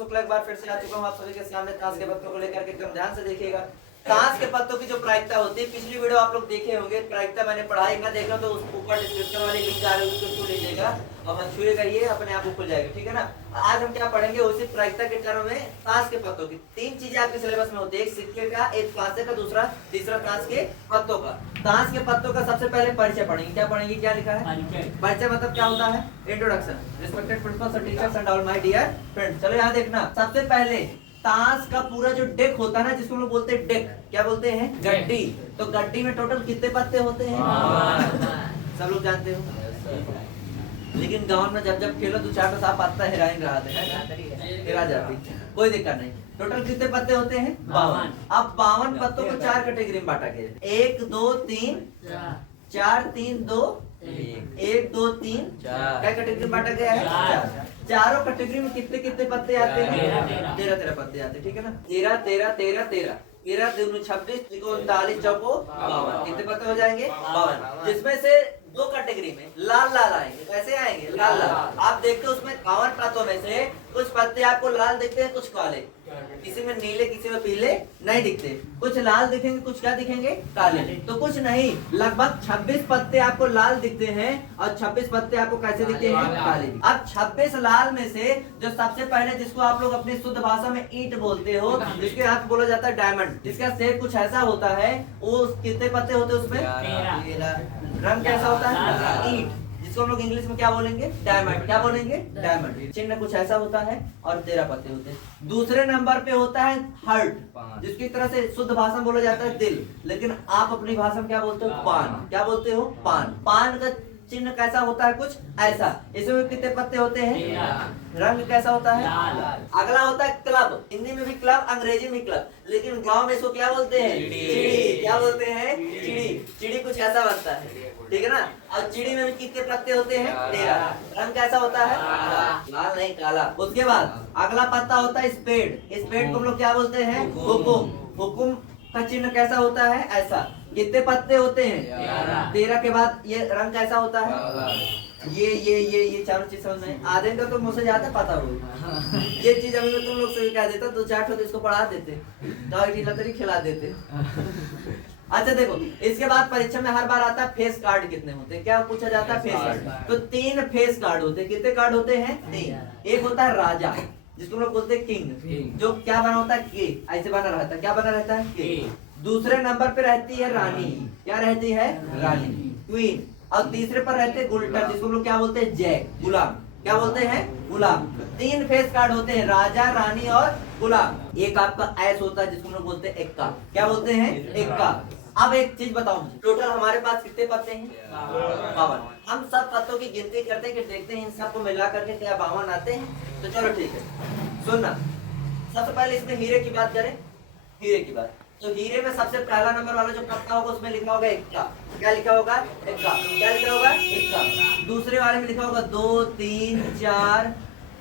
शुक्ला एक बार फिर से आ चुका हूँ आप सभी के सामने ताश के पत्तों को लेकर के। एकदम ध्यान से देखिएगा। ताश के पत्तों की जो प्रायिकता होती है, पिछली वीडियो आप लोग देखे होंगे, प्रायिकता मैंने पढ़ाई ना देखना तो उस ऊपर डिस्क्रिप्शन वाली लिंक आ रही है, उसको छू लीजिएगा और मन छुएगा ये अपने आप को खुल जाएगा, ठीक है ना। आज हम क्या पढ़ेंगे, उसी प्रायिकता के टर्म में ताश के पत्तों की तीन चीजें आपके सिलेबस में होती है, एक सिक्के का, एक पासे का, दूसरा तीसरा ताश के पत्तों का। ताश के पत्तों का सबसे पहले परिचय पढ़ेंगे। क्या पढ़ेंगे, क्या लिखा है परिचय मतलब क्या होता है, introduction. Respected principals and teachers and all my dear friends, चलो यहाँ देखना। सबसे पहले ताश का पूरा जो डेक होता है ना, जिसको हम लोग बोलते हैं डेक, क्या बोलते हैं, गड्डी। तो गड्डी में टोटल कितने पत्ते होते हैं, सब लोग जानते हो। लेकिन गांव में जब खेलो तो 4 तो 7 पत्ता हेराइन रहा था, हेरा जाती, कोई दिक्कत नहीं। टोटल कितने पत्ते होते हैं, 52। अब 52 पत्तों को 4 कैटेगरी में बांटा गया, 1 2 3 4 3 2 1 2 3 क्या कैटेगरी में बांटा गया है, चारों कैटेगरी में कितने कितने पत्ते आते हैं, 13 पत्ते आते हैं, ठीक है ना। 13 13 13 13 13 दूनी 26 39 चौको 52, कितने पत्ते हो जाएंगे, 52। जिसमें से 2 कैटेगरी में लाल लाल आएंगे, कैसे आएंगे, लाल लाल। आप देखते हो उसमें 52 पत्तों में से कुछ पत्ते आपको लाल दिखते हैं, कुछ काले, किसी में नीले किसी में पीले नहीं दिखते, कुछ लाल दिखेंगे कुछ क्या दिखेंगे, काले। तो कुछ नहीं, लगभग 26 पत्ते आपको लाल दिखते हैं और 26 पत्ते आपको कैसे दिखते हैं, काले। अब 26 लाल में से जो सबसे पहले, जिसको आप लोग अपनी शुद्ध भाषा में ईंट बोलते हो, जिसके हाथ बोला जाता है डायमंड, जिसका शेप कुछ ऐसा होता है, वो कितने पत्ते होते हैं उसमें, 13। रंग कैसा होता है, ईंट, जिसको हम लोग इंग्लिश में क्या बोलेंगे, डायमंड। क्या बोलेंगे, डायमंड। चिन्ह कुछ ऐसा होता है और 13 पत्ते होते हैं। दूसरे नंबर पे होता है हार्ट, जिसकी तरह से शुद्ध भाषा में बोला जाता है दिल, लेकिन आप अपनी भाषा में क्या बोलते हो, पान। क्या बोलते हो, पान। पान का चिन्ह कैसा होता है, कुछ ऐसा। इसमें कितने पत्ते होते हैं, रंग कैसा होता है, अगला होता है क्लब। हिंदी में भी क्लब, अंग्रेजी में क्लब, लेकिन गांव में इसको क्या बोलते हैं, चिड़ी। क्या बोलते हैं, चिड़ी। चिड़ी कुछ ऐसा बनता है, ठीक है ना। और चिड़ी में भी कितने पत्ते होते हैं, 13। रंग कैसा होता है, लाल नहीं काला। उसके बाद अगला पत्ता होता है स्पेड। स्पेड को हम लोग क्या बोलते हैं, हुकुम। हुकुम का चिन्ह कैसा होता है, ऐसा। कितने पत्ते होते हैं, 13 के बाद ये रंग कैसा होता है, ये चारों चीज समझ में आधे का तो मुझसे ज्यादा पता होगा। ये चीज अभी मैं तुम लोग से भी कह देता, 2-4 ठो इसको पढ़ा देते, दवाई लतरी खिला देते। अच्छा देखो, इसके बाद परीक्षा में हर बार आता है फेस कार्ड कितने होते हैं, क्या पूछा जाता है, फेस कार्ड। तो 3 फेस कार्ड होते हैं। कितने कार्ड होते हैं, 3। एक होता है राजा, जिसको हम लोग बोलते हैं किंग, जो क्या बना होता है, के, ऐसे बना रहता है। क्या बना रहता है, के। दूसरे नंबर पे रहती है रानी। क्या रहती है, रानी, क्वीन। और तीसरे पर रहते हैं गुल्टर, जिसको हम लोग क्या बोलते हैं, जैक, गुलाम। क्या बोलते हैं, गुलाम। 3 फेस कार्ड होते हैं, राजा, रानी और गुलाम। एक आपका ऐस होता है, जिसको हम लोग बोलते हैं एक्का। क्या बोलते हैं, एक्का। अब एक चीज बताओ मुझे, टोटल हमारे पास कितने पत्ते हैं, 52। हम सब पत्तों की गिनती करते हैं कि देखते हैं इन सबको मिला करके क्या 52 आते हैं। तो चलो ठीक है, सुनना। सबसे पहले इसमें हीरे की बात करें, हीरे की बात। तो हीरे में सबसे पहला नंबर वाला जो पत्ता होगा उसमें लिखा होगा एक्का। क्या लिखा होगा, एक्का। क्या लिखा होगा, एक्का। दूसरे वाले में लिखा होगा 2 3 4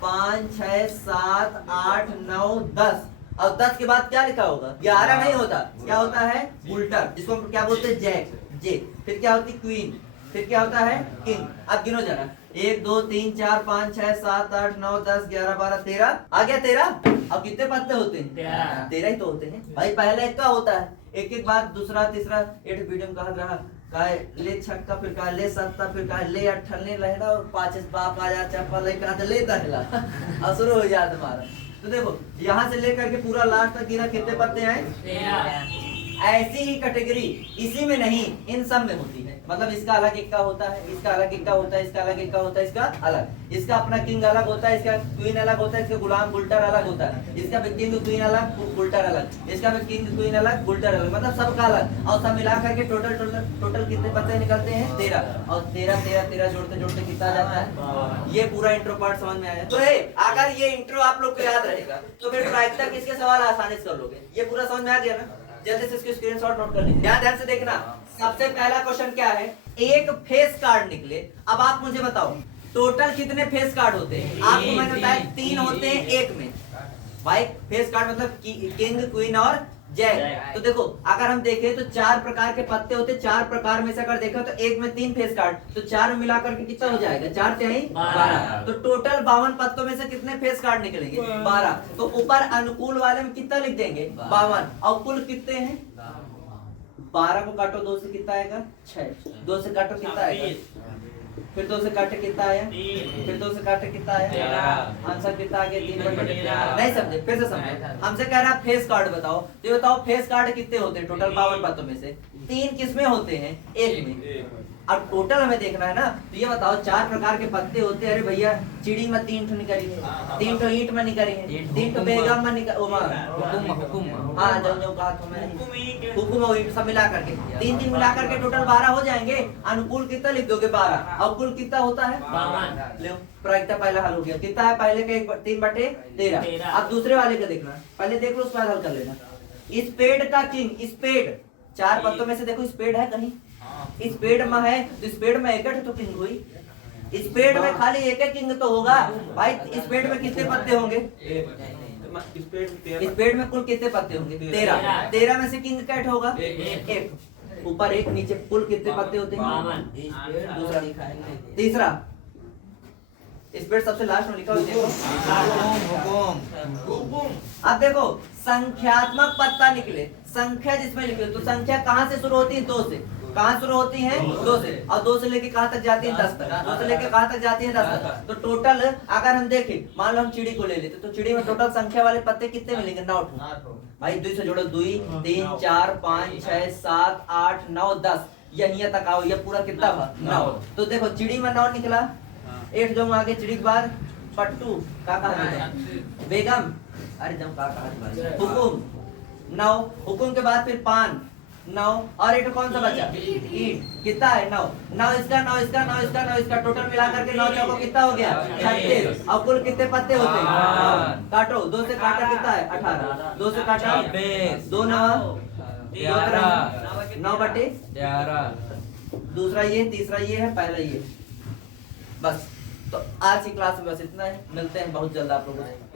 5 6 7 8 9 10। और 10 के बाद क्या लिखा होगा, 11 नहीं होता, क्या होता है, गुल्टर, जिसको हम क्या बोलते हैं, जैक, जे। फिर क्या होती है, क्वीन। फिर क्या होता है, किंग। अब गिनो जरा, 1 2 3 4 5 6 7 8 9 10 11 12 13 आ गया 13। अब कितने पत्ते होते हैं, 13 ही तो होते हैं भाई। पहले एक का होता है, एक एक बार दूसरा तीसरा, एक वीडियो में कहा रहा काय ले छक्का, फिर काय ले सत्ता, फिर काय ले अठन्ने लहरा और 5 बाप आ जा चप्पल ले कहा ले दहला और शुरू हो जाता हमारा। तो देखो यहाँ से लेकर के पूरा लास्ट तक गिना, कितने पत्ते हैं, 13। ऐसी ही कैटेगरी इसी में नहीं, इन सब में होती है। मतलब इसका अलग इक्का होता है, इसका अलग इक्का होता है, इसका अलग इक्का होता है, इसका अलग, इसका अपना किंग अलग होता है, इसका क्वीन अलग होता है, इसका गुलाम गुल्टर अलग होता है, इसका भी किंग क्वीन अलग गुल्टर अलग, इसका भी किंग क्वीन अलग गुल्टर अलग, मतलब सबका अलग। और सब मिला करके टोटल कितने पत्ते निकलते हैं, 13। और 13 13 13 जोड़ते जोड़ते कितना जाता है। ये पूरा इंट्रो पार्ट समझ में आया। तो अगर ये इंट्रो आप लोग को याद रहेगा तो फिर प्रायिकता किसके सवाल आसानी से कर लोगे। ये पूरा समझ में आ गया ना, जल्दी से इसको स्क्रीनशॉट नोट कर लीजिए, ध्यान से देखना। सबसे पहला क्वेश्चन क्या है, एक फेस कार्ड निकले। अब आप मुझे बताओ टोटल कितने फेस कार्ड होते हैं। आपको मैंने बताया 3 होते हैं एक में। भाई फेस कार्ड मतलब किंग क्वीन और जैक। तो देखो अगर हम देखें तो 4 प्रकार के पत्ते होते, 4 प्रकार में से अगर देखें तो एक में 3 फेस कार्ड, तो 4 में मिलाकर के कितना हो जाएगा, 4 तिहाई 12। तो टोटल 52 पत्तों में से कितने फेस कार्ड निकलेंगे, 12। तो ऊपर अनुकूल वाले में कितना लिख देंगे, 52। और कुल कितने हैं, 12 को काटो 2 से कितना आएगा, 6। 2 से काटो कितना आएगा, फिर 2 से काटे कितना आया, फिर 2 से काटे कितना आया, आंसर कितना आ गया, 3/13। नहीं समझे, फिर से समझे। हमसे कह रहा है फेस कार्ड बताओ, तो ये बताओ फेस कार्ड कितने होते हैं टोटल 52 पत्तों में से, 3 किसमें होते हैं, 1 में। अब टोटल हमें देखना है ना, तो ये बताओ 4 प्रकार के पत्ते होते हैं। अरे भैया चिड़ी में 3 ठो निकली है, 3 ठो ईंट में निकली है, 3 ठो बेगम में निकल, हाँ जो कहा था मैं, हुकुम और ईंट सब मिला करके 3 मिला करके टोटल 12 हो जाएंगे। अनुकूल कितना लिख दोगे, 12। और कुल कितना होता है, 52। लो प्रायिकता पहला हल हो गया, कितना है पहले का 3/13। अब दूसरे वाले का देखना, पहले देख लो उसके बाद हल कर लेना। स्पेड का किंग, स्पेड 4 पत्तों में से देखो स्पेड है कहीं, स्पेड में है तो स्पेड में एक तो किंग हुई, स्पेड में खाली एक किंग तो होगा भाई। स्पेड में कितने पत्ते होंगे, स्पेड में कुल कितने पत्ते होंगे, 13। 13 में से किंग कैट होगा 1, ऊपर 1 नीचे, कुल कितने पत्ते होते हैं, दूसरा लिखा है। तीसरा स्पेड सबसे लास्ट में लिखा हुआ देखो। अब देखो संख्यात्मक पत्ता निकले, संख्या जिसमें लिखे तो संख्या कहाँ से शुरू होती है, 2 से। कहाँ शुरू होती है, 2 से। और 2 से लेके कहाँ तक जाती है, 10 तक। 2 से लेके कहाँ तक जाती है, 10 तक। तो टोटल अगर हम देखें, मान लो हम चिड़ी को ले लेते, तो चिड़ी में टोटल संख्या वाले पत्ते कितने मिलेंगे, 9 भाई। 2 से जोड़ो, 2 3 4 5 6 7 8 9 10, यहीं तक आओ, ये पूरा कितना हुआ, 9। तो देखो चिड़ी में 9 निकला, 8 जो आगे चिड़ी के बाद पट्टू का बेगम, अरे जब का हुकुम 9, हुकुम के बाद फिर पान 9, और एक कौन सा बचा, ईंट। कितना है, 9। 9 इसका, 9 इसका, 9 इसका, 9 इसका, टोटल मिला करके 9 चौको कितना हो गया, 36। और कुल कितने पत्ते होते हैं, काटो 2 से काटा कितना है, 18। 2 से काटा 2 9 9/11। दूसरा ये, तीसरा ये है, पहला ये। बस तो आज की क्लास में बस इतना है, मिलते हैं बहुत जल्द आप लोगों से।